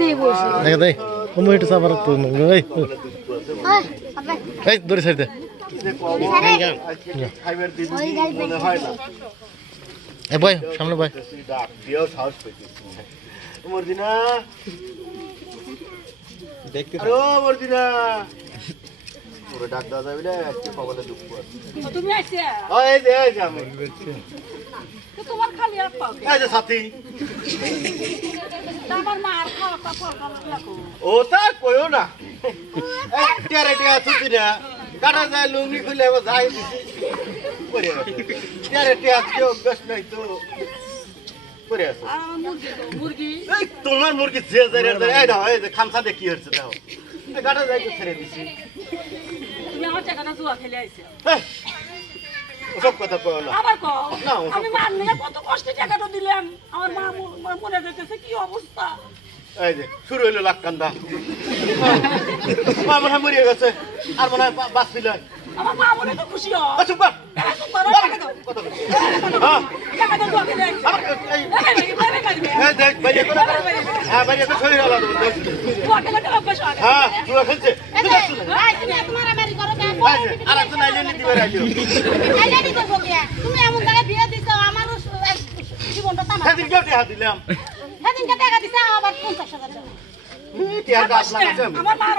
দিয়ে বসে। দেখে দেই। তুমি একটু সাবার তো এই এই। দড়ি সাইড দে। এ বয় সামনে বয়। মর্দিনা দেখতে আরে মর্দিনা পুরো ডাক দেওয়া যাবে আজকে কবলে দুঃখ আছে। তুমি আইছে এই যে এই যে আমি। তো তোমার খালি আর পাও এই যে সাথী। আমার মা আর খাওয়া খাওয়া লাগো ও তা কইও না। টিয়ারে টিয়া ছুটি না। কাটা যায় লুঙ্গি খুলে যাই টিয়ারে টিয়া কেউ অভ্যাস নাই তো। তোমার মুরগি যে যে এই দাও এই যে খামসা দিয়ে কি হচ্ছে দাও। এই কাটা তো ছেড়ে দিছি। তুমি আমার টাকাটা জুয়া খেলে আইছে। এই, ওসব কথা কয় না। আবার কও? না, আমি মার নিয়ে কত কষ্টে টাকাটা দিলাম। আমার মা মনে যেতেছে কি অবস্থা? এই যে শুরু হইল লাক্কান্দা। মা মনে হয় মরিয়ে গেছে আর মনে হয় বাঁচছিল। আমার মা মনে তো খুশি হয়। আচ্ছা। হ্যাঁ, আর একজন আইলে নিতে পারে আইলো কে তুমি এমন জায়গায় বিয়ে দিছো এক জীবনটা তামা সেদিন টিহা দিলাম সেদিনকে টাকা দিছে আবার পঞ্চাশ হাজার টাকা আমার মার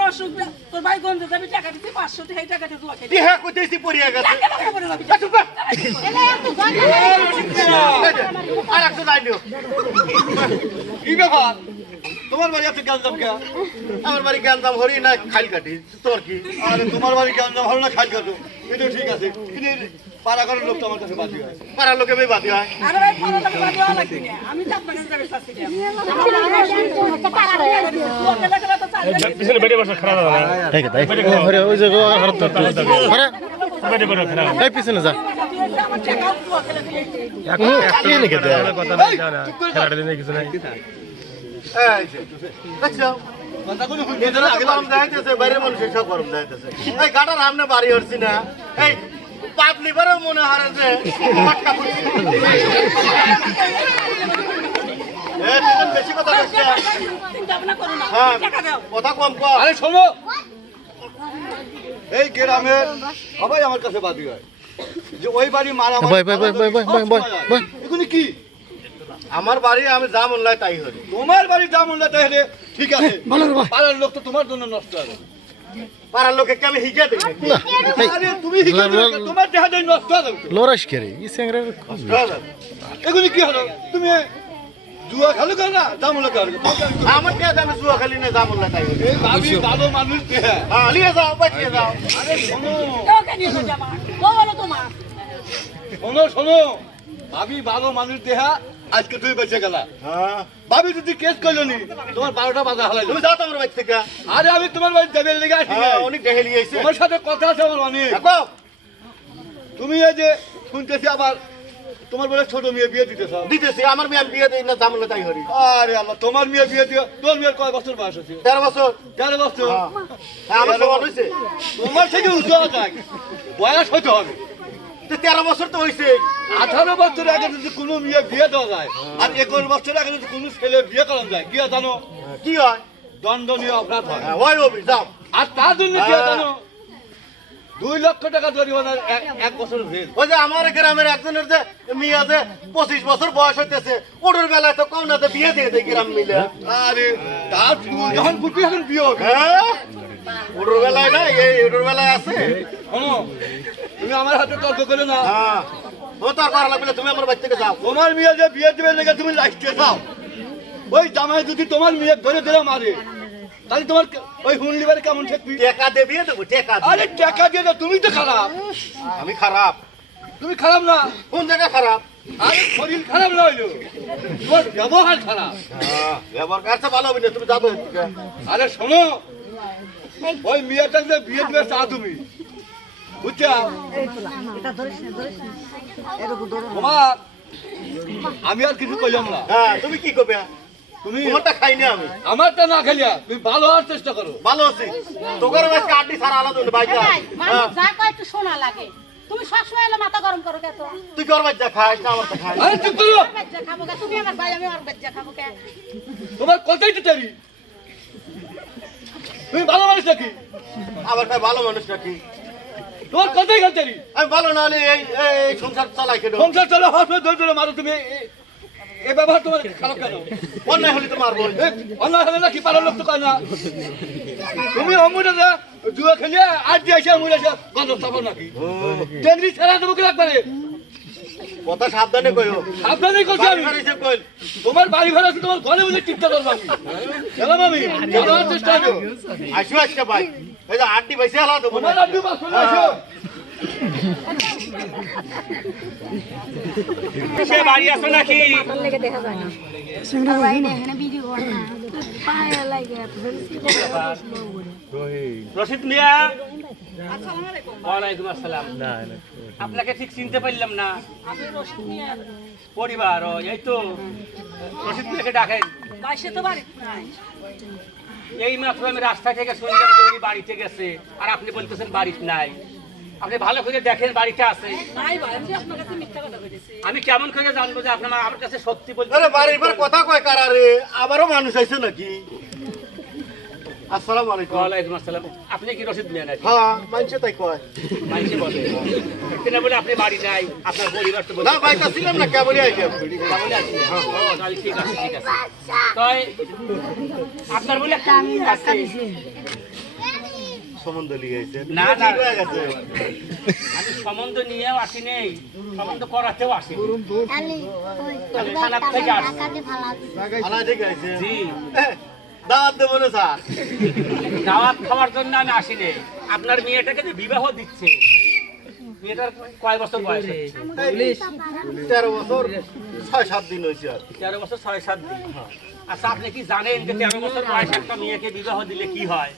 তোর ভাই গন্ধে যাবি টাকা দিতে পাঁচশো টাকা এই টাকাটা জুয়া খেলে টিহা পড়িয়া গেছে টাকা টাকা করে আচ্ছা আর একজন আইলো কি ব্যাপার তোমার বাড়ি আছে গ্যাঞ্জাম কে? আমার বাড়ি গ্যাঞ্জাম হরি না খাইল কাটি তোর কি? আরে তোমার বাড়ি গ্যাঞ্জাম হলো না খাই কাটো এটা ঠিক আছে। কিন্তু পাড়া করার লোক তো আমার কাছে বাকি হয়। পাড়ার লোকে বেই বাদি হয়। আরে ভাই বাদ লাগবে আমি তো আপনার কাছে পিছনে বেটে বসে খারাপ হবে না এই দেখ ওই যে ঘর তো ঘরে বেটে করে খারাপ এই পিছনে যা। আমার টাকাও জুয়া খেলে দিয়েছে। কি নাকি দে কথা নাই জানা খেলাটা দিনে কিছু নাই। এই যে, বাইরের মানুষের সব গরম যাইতেছে এই গাটার সামনে বাড়ি হচ্ছি না এই পাতলি বারেও মনে হারে বেশি কথা। হ্যাঁ কথা কম কর আরে এই গ্রামের সবাই আমার কাছে বাদি হয় যে ওই বাড়ি মারা। এগুলি কি আমার বাড়ি আমি যা মন লাগে তাই হরি তোমার বাড়ি যা মূল্য তাহলে ঠিক আছে। পাড়ার লোক তো তোমার জন্য নষ্ট হবে। পাড়ার লোকে কি আমি হিগে দিই নাকি? না এই আরে তুমি তোমার দেহা নষ্ট হবে। ই এগুলি কি হলো? তুমি জুয়া খেলো কেন? না খেলো আমার কে আমি জুয়া খালি না যা মন তাই হরি এই ভাবি ভালো মানুষ দেহা। হ্যাঁ নিয়ে যাও বাঁচিয়ে যাও। আরে শোনো। ওকে নিয়ে যাও ও বলো তোমার। শোনো শোনো। ভাবি ভালো মানুষ দেহা আজকে তুই বেঁচে গেলা। হ্যাঁ। ভাবি যদি কেস করল নি তোমার বারোটা বাজা হালাই তুমি যাও তো আমার বাড়ি থেকে। আরে আমি তোমার বাড়ি দেবের লেগে আসি হ্যাঁ অনেক দেখে নিয়েছে তোমার সাথে কথা আছে আমার অনেক। তুমি এই যে শুনতেছি আবার তোমার বলে ছোট মেয়ে বিয়ে দিতে চাও দিতেছি আমার মেয়ে আমি বিয়ে দিই না লাগে তাই হরি আরে আল্লাহ তোমার মেয়ে বিয়ে দিও। তোর মেয়ের কয় বছর বয়স আছে তেরো বছর। তেরো বছর? হ্যাঁ। হ্যাঁ, আমার সবার হয়েছে। তোমার থেকে উঁচু হওয়া বয়স হতে হবে। তেরো বছর তো হয়েছে আঠারো বছর আগে যদি কোনো মেয়ে বিয়ে দেওয়া যায় আর একুশ বছর আগে যদি কোনো ছেলে বিয়ে করানো যায় কি হয় জানো? কি হয়? দণ্ডনীয় অপরাধ হয়। হ্যাঁ, যাও। আর তার জন্য কি হ্যাঁ। জানো? দুই লক্ষ টাকা জরিমানার এক- এক বছর ওই যে আমার গ্রামের একজনের যে মেয়ে যে পঁচিশ বছর বয়স হইতেছে ওটার বেলায় তো কম না বিয়ে দিয়ে দেয় গ্রাম মিলে। আরে তার যখন ফুটবে এখন বিয়ে হবে। হ্যাঁ বেলায় না এই ওটার বেলায় আছে তুমি আমার হাতে তর্ক করে না। হ্যাঁ। ও তো আর লাগবে না, তুমি আমার বাড়ি থেকে যাও। তোমার মেয়ে যে বিয়ে দেবে লেগে তুমি লাইটে যাও। ওই জামাই যদি তোমার মেয়ে ধরে ধরে মারে তাহলে তোমার ওই হুন্ডি বাড়ি কেমন ঠেকবি? টেকা দিয়ে বিয়ে দেবো টেকা আরে টাকা দিয়ে দাও, তুমি তো খারাপ। আমি খারাপ। তুমি খারাপ না? কোন জায়গা খারাপ? আরে শরীর খারাপ না হইল। তোমার ব্যবহার খারাপ। হ্যাঁ, ব্যবহার কাছে ভালো হবে না তুমি যাব আরে শোনো ওই মেয়েটা যে বিয়ে দিবে চা তুমি। বুঝছ? তোমার আমি আর কিছু কইলাম না। হ্যাঁ তুমি কি করবে? তুমি তোমারটা খাইনি আমি। আমারটা না খেলিয়া তুমি ভালো হওয়ার চেষ্টা করো। ভালো আছি। তোর আজকে আড্ডি সারা আলাদা হলো বাইকে যা। কয় একটু শোনা লাগে। তুমি সবসময় এলে মাথা গরম করো কে তো? তুই কর বাচ্চা খাস না আমার খাই আরে চুপ করো। বাচ্চা খাব কে? তুমি আমার ভাই আমি আমার বাচ্চা খাব কে? তোমার কথাই তো চারি তুমি ভালো মানুষ নাকি? আমার কাছে ভালো মানুষ নাকি? তোমার কথাই গেছে আমি। ভালো না হলে এই এই সংসার চালাই কেন? সংসার চলে ধরে ধরে মারো তুমি। এ- ব্যবহার তোমার খারাপ কেন? অন্যায় হলে তো মারবো। এ, অন্য হলে নাকি পাড়ার লোক তো কয় না? তুমি অমুটা যা জুয়া খেলিয়া আর দিয়ে আসে অমুটা গন্ধ নাকি? টেংরি ছেড়া দেবো কি লাগবে কথা সাবধানে কইও। আপনাদের কথা আমি? কইল। তোমার বাড়ি ঘর আছে তোমার ঘরে বুঝে চিন্তা করব আমি গেলাম আমি। যাওয়ার চেষ্টা করো। আসো আজকে ভাই। এই যে আড্ডি হলা দেবো না তোমার আড্ডি বাস আসো। সে বাড়ি আসো নাকি? লেগে দেখা যায় না সবাই এখানে ভিডিও না পায়ে লাগে রশিদ মিয়া ওয়ালাইকুম আসসালাম। আপনাকে ঠিক চিনতে পারলাম না। পরিবার এই তো। রশিদ মিয়াকে ডাকেন। এই মাত্র আমি রাস্তা থেকে শুনলাম যে উনি বাড়িতে গেছে আর আপনি বলতেছেন বাড়িতে নাই। আপনি ভালো করে দেখেন বাড়িতে আছে। আমি আপনার কাছে মিথ্যা কথা কইতেছি। আমি কেমন করে জানব যে আপনার আমার কাছে সত্যি বলতে বাড়ির কথা কয় কারারে আবারও মানুষ আইছে নাকি? আসসালামু আলাইকুম। ওয়ালাইকুম আসসালাম। আপনি কি রশিদ মিয়া নাকি? হ্যাঁ মানছে তাই কয়। মাইসে বলে কেন বলে আপনি বাড়ি নাই আপনার পরিবার তো না ভাই ছিলাম না কেবলই আইছে বলে আছে ও, তাহলে ঠিক আছে ঠিক আছে। তাই আপনার বলে মেয়ে আছে। সম্বন্ধ লিয়ে আইছে। না, না। হয়ে আমি সম্বন্ধ নিয়েও আসি নেই সম্বন্ধ করাতেও আসি আমি থেকে জি। দাঁত দেবো না স্যার। দাওয়াত খাওয়ার জন্য আমি আসি নেই আপনার মেয়েটাকে যে বিবাহ দিচ্ছে মেয়েটার কয় বছর বয়স তেরো বছর ছয় সাত দিন হয়েছে আর। তেরো বছর ছয় সাত দিন আচ্ছা আপনি কি জানেন যে তেরো বছর বয়সে একটা মেয়েকে বিবাহ দিলে কি হয়?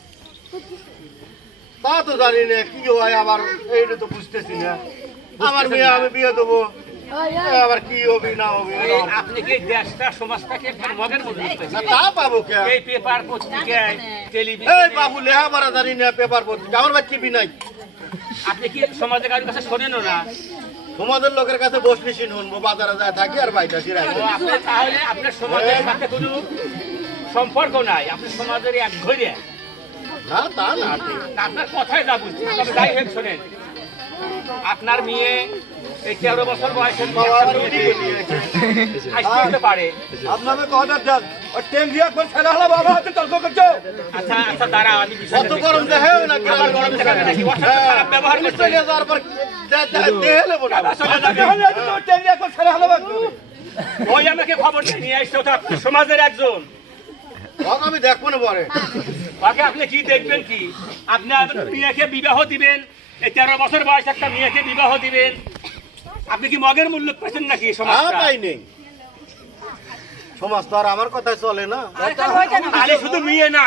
তা তো জানি না কি হয় আবার এইটা তো বুঝতেছি না। আমার মেয়ে আমি বিয়ে দেবো। আবার কি হবে না হবে আপনি কি দেশটা সমাজটাকে মগের মধ্যে তা পাবো কে? এই পেপার পত্রিকায় এই বাবু লেহা মারা জানি না পেপার পত্রিকা। আমার বাচ্চা বি নাই। আপনি কি সমাজের কারোর কাছে শোনেনও না? তোমাদের লোকের কাছে বসবি শুনব বাজারে যায় থাকি আর বাইটা সিরাই তাহলে আপনার সমাজের সাথে কোনো সম্পর্ক নাই আপনি সমাজের এক ঘরে। না তা না আপনার কথাই যা বুঝছি তবে যাই হোক শোনেন। আপনার মেয়ে এই তেরো বছর বয়সের। আসতে হতে পারে আপনাদের কথা দেন ওই টেংরি একবার ছেড়া হলো বাবা হাতে তর্ক করছ আচ্ছা আচ্ছা দাঁড়াও আমি বিষয়টা গরম দেহে না আমার গরম দেখাবে নাকি? খারাপ ব্যবহার করছে। চলে যাওয়ার পর দে- দে- দেহে নেব না। চলে যাবে। তাহলে তো তোমার টেংরি একবার ছেড়া হলো বাবা ওই আমাকে খবর নিয়ে আসছে ওটা আপনার সমাজের একজন আমি দেখব না পরে আপনি কি দেখবেন কি আপনি আপনার মেয়েকে বিবাহ দিবেন এই তেরো বছর বয়স একটা মেয়েকে বিবাহ দিবেন। আপনি কি মগের মূল্য পেয়েছেন নাকি সমাজ নেই। সমাজ তো আর আমার কথায় চলে না। তাহলে শুধু মেয়ে না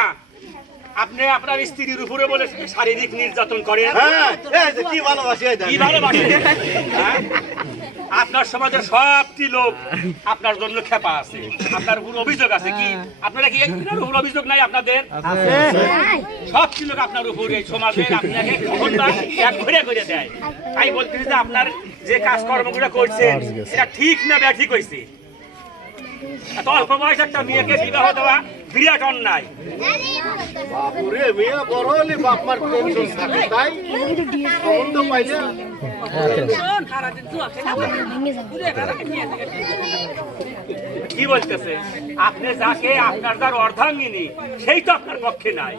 আপনি আপনার স্ত্রীর উপরে বলে শারীরিক নির্যাতন করেন। হ্যাঁ এই যে কি ভালোবাসি কি ভালোবাসি? হ্যাঁ? আপনার সমাজের সবটি লোক আপনার জন্য খেপা আছে। আপনার উপর অভিযোগ আছে কি? আপনারা কি উপর অভিযোগ নাই আপনাদের? সবটি লোক আপনার উপরে এই সমাজের আপনাকে এক ঘুরে করে দেয়। আমি বলতেছি যে আপনার যে কাজকর্মগুলো করছেন এটা ঠিক না ব্যাঠিক হয়েছে এত অল্প বয়স একটা মেয়েকে বিবাহ দেওয়া বিরাট অন্যায়। বাপুরে মেয়ে বড় হলে বাপ মার টেনশন থাকে তাই? পাইলে কি বলতেছে? আপনি যাকে আপনার তার অর্ধাঙ্গিনী সেই তো আপনার পক্ষে নাই।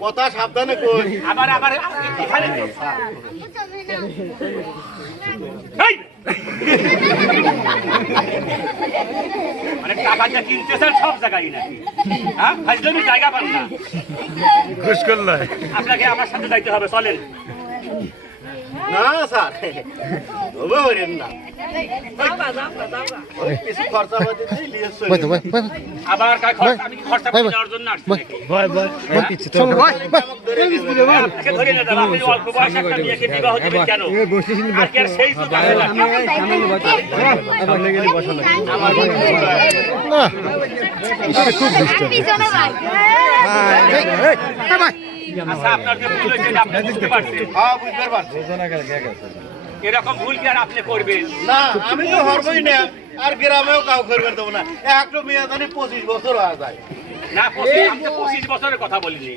কথা সাবধানে কই আবার আবার এখানে! মানে টাকা কিনতেছেন সব জায়গায় নাকি? হ্যাঁ? ফাজলামির জায়গা পান না। ঘুষ করলে আপনাকে আমার সাথে যাইতে হবে চলেন। না স্যার হবে হইরেন না খুব আচ্ছা আপনার যে ভুল হয়েছে আপনি বুঝতে পারছেন? হ্যাঁ বুঝতে এরকম ভুল কি আর আপনি করবেন? না আমি তো হরবই না। আর গ্রামেও কাউ করবে দেবো না। একটা মেয়ে জানি পঁচিশ বছর হয়ে যায়। না পঁচিশ আমি তো পঁচিশ বছরের কথা বলিনি।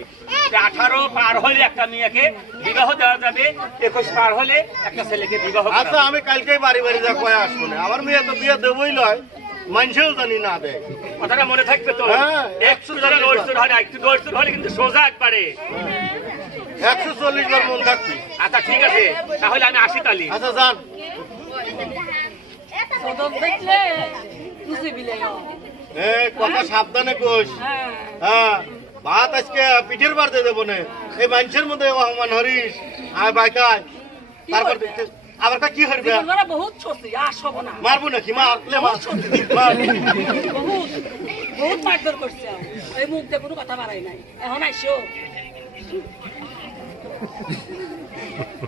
আঠারো পার হলে একটা মেয়েকে বিবাহ দেওয়া যাবে একুশ পার হলে একটা ছেলেকে বিবাহ আচ্ছা আমি কালকেই বাড়ি বাড়ি যা কয়ে আসব না। আমার মেয়ে তো বিয়ে দেবই লয়। মানুষেও জানি না দেয় কথাটা মনে থাকবে তো হ্যাঁ, একটু ধরে দৌড় হলে একটু দৌড় হলে কিন্তু সোজা একবারে। একশো চল্লিশ বার মন থাকবি। আচ্ছা ঠিক আছে। তাহলে আমি আসি তালি আচ্ছা যান। কথা সাবধানে কোষ হ্যাঁ ভাত আজকে পিঠের বার দিয়ে দেবো না। এই মানুষের মধ্যে অহমান হরিস আয় বাইকায় তারপর দেখতে আবার কা কি করবে জীবন বহুত ছোটি আর সব না। মারবো নাকি? মারলে মার। মার। বহুত বহুত মারধর করছে এই মুখ দিয়ে কোনো কথা বাড়াই নাই। এখন আইসো।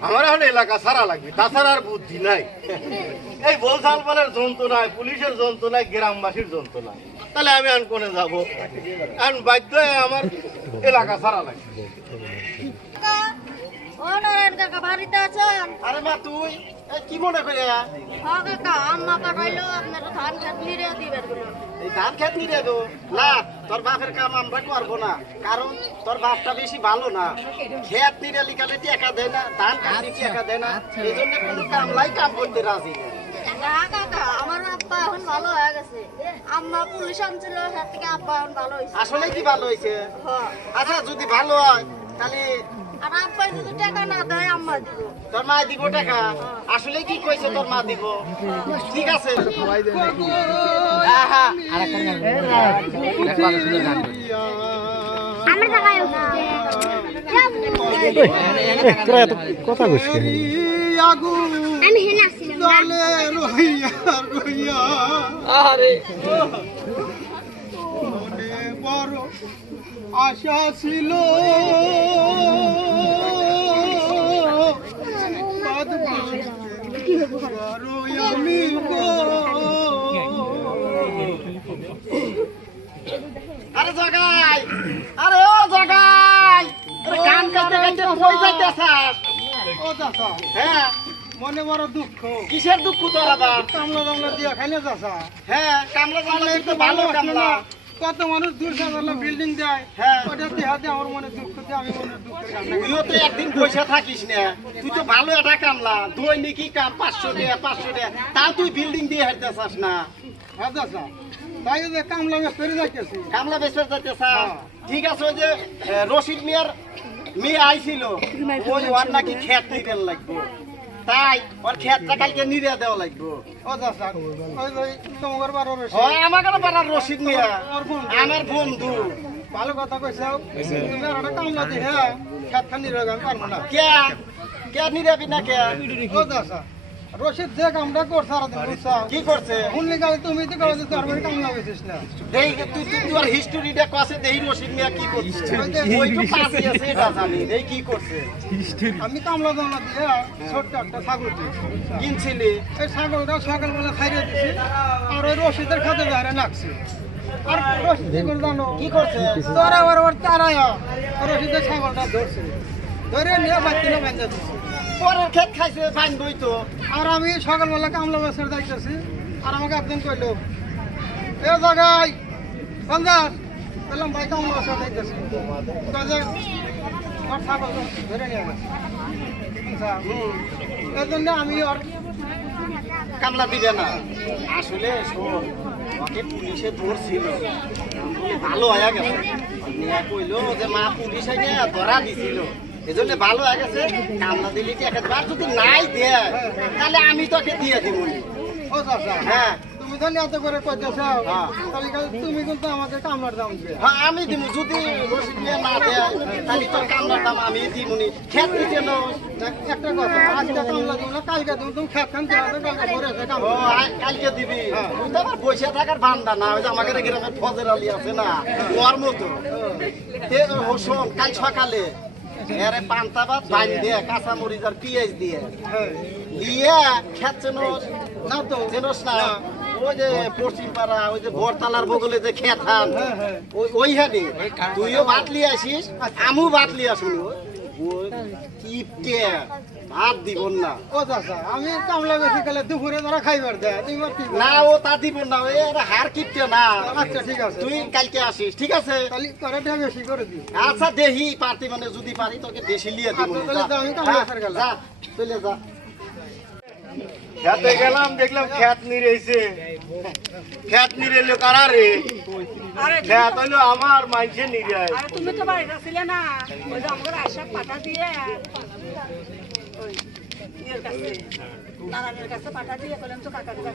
আমার এখন এলাকা সারা লাগবে। তাছাড়া আর বুদ্ধি নাই। এই বলসাল বলের যন্ত্রণায় পুলিশের জন্তু নাই গ্রামবাসীর জন্তু নাই তাহলে আমি এখন কোনে যাব? এখন বাধ্য আমার এলাকা সারা লাগবে। ও নারায়ণ কাকা বাড়িতে আছেন আরে মা তুই এ, কি মনে করে? হ্যাঁ কাকা আম্মা পাঠাইলো আপনারা ধান খেত নিরে দিবেন এই ধান খেত না তোর বাপের কাম আমরা করব না কারণ তোর বাপটা বেশি ভালো না। খেত নিয়ে লিখালে টাকা দেয় না ধান কাটি টাকা দেয় না। এই জন্য কোনো কামলাই কাম করতে রাজি না। কাকা আমার আব্বা এখন ভালো হয়ে গেছে। আম্মা পুলিশ আনছিল তার থেকে আব্বা এখন ভালো হয়েছে আসলে কি ভালো হয়েছে হ্যাঁ। আচ্ছা যদি ভালো হয় তাহলে আর আব্বা যদি টাকা না দেয় আম্মা দিব তোর মা দিব টাকা? আসলে কি কইছে তোর মা দিব? ঠিক আছে। কথা কইস আমি হেনা আরে বড় আশা ছিল। আমি আরে জগাই আরে ও জগাই। আরে গান গাইতে গাইতে কই যাইতেছাস ও হ্যাঁ মনে বড় দুঃখ। কিসের দুঃখ তোর আবার? কামলা কামলা দিয়া খাইলে চাচা হ্যাঁ কামলা কামলা তো ভালো কামলা। কত মানুষ দূর সাজালো বিল্ডিং দেয় হ্যাঁ। ওটা দেহাতে আমার মনে দুঃখ দিয়ে আমি মনে দুঃখ। তুইও তো একদিন পয়সা থাকিস না। তুই তো ভালো একটা কামলা দৈনিকই কাম পাঁচশো টাকা পাঁচশো টাকা তাও তুই বিল্ডিং দিয়ে হাঁটতেছাস না। হ্যাঁ চাচা তাই যে কামলা ফেরে যাইতেছি। কামলা যাইতেছাস। ঠিক আছে ওই যে রশিদ মিয়ার মেয়ে আইছিল। ওই ওর নাকি খেত নিতে লাগবো। তাই ওর খেত কালকে নিরে দেওয়া লাগবো। ও চাচা ওই ওই তোমার হয় আমাকে মিয়া আমার বন্ধু। ভালো কথা কইছাও তুমি আর কামলা দিয়ে হ্যাঁ। খেত খানি পারব না। কে? কে? ও রশিদ যে কামটা করছে আর কি করছে? শুনলি কালে তুমি তো তোর বাড়ি কামলা গেছিস না। দেই তুই তুই তোর হিস্টোরিটা কসে দেই রশিদ মিয়া কি করছে? ওই তো পাশে আছে এটা জানি দেই কি করছে? আমি কামলা দামলা দিয়ে ছোট্ট একটা ছাগল কিনছিলি? এই ছাগলটা সকালবেলা খাইয়ে দিছি আর ওই রশিদের খাতে বাইরে নাকছি। আর রশিদ কি করে কি করছে? তোর ওর তারায়। রশিদের ছাগলটা ধরছে। ধরে নিয়ে বাচ্চা বেঁধে দিচ্ছে পরের ক্ষেত খাইছে বানবই তো। আর আমি সকালবেলা কামলা বাসের যাইতেছি আর আমাকে একদিন কইলো এ জায়গায় সন্ধ্যাস বললাম ভাই কামলা বাসের যাইতেছি ওর ছাগল ধরে নিয়ে আচ্ছা, জন্য আমি ওর কামলা দিবে না। আসলে ওকে পুলিশে ধরছিল। ভালো হয়ে নিয়ে কইলো যে মা পুলিশে ধরা দিছিল। এজন্য ভালো হয়ে গেছে। কামলা দিলি একবার যদি নাই দেয় তাহলে আমি তোকে দিয়ে দিব। ও চাচা হ্যাঁ। তুমি এত করে হ্যাঁ। তাহলে তুমি কিন্তু আমাকে কামলার দাম দিবে হ্যাঁ আমি দিব। যদি রসিদ না দেয় তাহলে তোর কামলার দাম আমি দিমুনি খেত দিতে নো একটা কথা আজকে কামলা দিব না কালকে তুমি তুমি খেত খান হবে কালকে ভরে আছে ও কামলা আ- কালকে দিবি। তুই তো বসে থাকার বান্দা না ওই যে আমাদের গ্রামে ফজর আলী আছে না ওর মতো। শোন কাল সকালে এরে পান্তা ভাত বাইন দিয়ে কাঁচা মরিচ আর পিঁয়াজ দিয়ে। হ্যাঁ। দিয়ে খেত না তো। চেনস না ওই যে পশ্চিম পাড়া ওই যে বরতালার বগলে যে খেতাম ওই ওইখানে। তুইও বাতলি আসিস আমু বাতলি আসুন। কিপটে ভাত দিব না। ও চাচা আমি কামলা বেশি গেলে দুপুরে তোরা খাইবার দেয় তুমি কি না ও তা দিব না এর হার কিপটে না। আচ্ছা ঠিক আছে। তুই কালকে আসিস ঠিক আছে? তাহলে করে দেয়া বেশি করে দিই আচ্ছা দেহি পারতি মানে যদি পারি তোকে দেশি লিয়ে দিব আচ্ছা, তাহলে আমি কামলা বেশার গেলাম। যা চলে যা। খেতে গেলাম দেখলাম খেত নিরেছে খেত নিরেলো কারা রে? আরে আমার মাইছে আরে তুমি তো বাড়িতে ছিলে না। ওই যে আমাদের আশা পাঠা দিয়ে ইয়ের কাছে। নারায়ণের কাছে পাঠা দিয়ে বললাম তো কাকা নিয়ে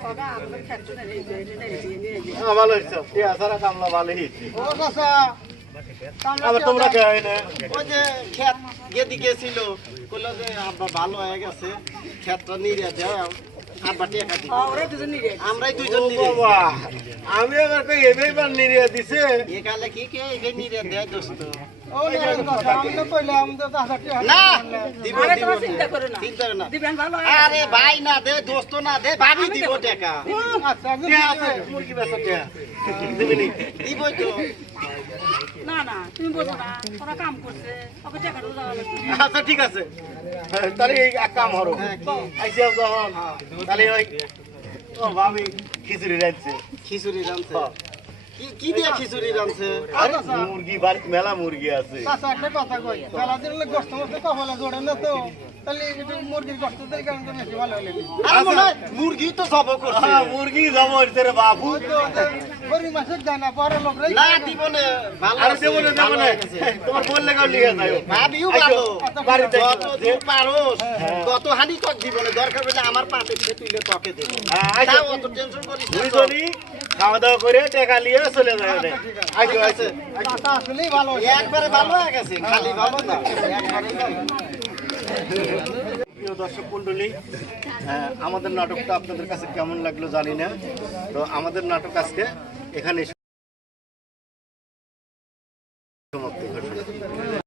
ভালো হয়েছে। টিয়া সারা কামলা ভালো হয়েছে। ও চাচা আবার তোমরা কে ওই যে খেত গেদি গেছিল কইলো যে আব্বা ভালো হয়ে গেছে খেতটা নিরে দেয় আব্বা টেকা দুজন নিয়ে আমি আবার কই এবার নিরিয়া দিছে? একালে কি কে এগে নিরে দেয় দোস্ত? হয়? আরে ভাই না দে দোস্ত না দে ভাবি দিব টাকা। আচ্ছা ঠিক আছে আছে। মুরগি বেচা দিবই তো। না না তুমি বোঝো না। ওরা কাম করছে। ওকে টাকা আচ্ছা ঠিক আছে। তাহলে এক কাম হরো আইসি যখন তাহলে ওই ভাবি খিচুড়ি রাখছে খিচুড়ি রানছে কি কি দিয়ে খিচুড়ি রাঁধছে? আরে মুরগি বাড়িতে মেলা মুরগি আছে। চাচা একটা কথা কই দিলে গোস্ত মোস্ত কপালে জোড়ে না তো হয় মুরগি তো জব করছে। হ্যাঁ, মুরগি জব হইছে রে বাবু গরিব মাসের দেয় না পরে লোকরাই না দিব না। ভালো আর না দেবো না। তোমার বোন লেগাও লিখে যাও। ভাবিও ভালো। বাড়িতে যত দূর পারোস তত হানি তক দিব না দরকার হলে আমার পাতে দিয়ে তুইলে তোকে দেবো। হ্যাঁ, তাও অত টেনশন করিস না খাওয়া দাওয়া করে টাকা নিয়ে চলে যাবে। আইসো আইসো চাচা আসলেই ভালো একবারে ভালো হয়ে গেছে খালি ভালো না একবারে ভালো। প্রিয় দর্শক মন্ডলী আমাদের নাটকটা আপনাদের কাছে কেমন লাগল জানি না। তো আমাদের নাটক আজকে এখানে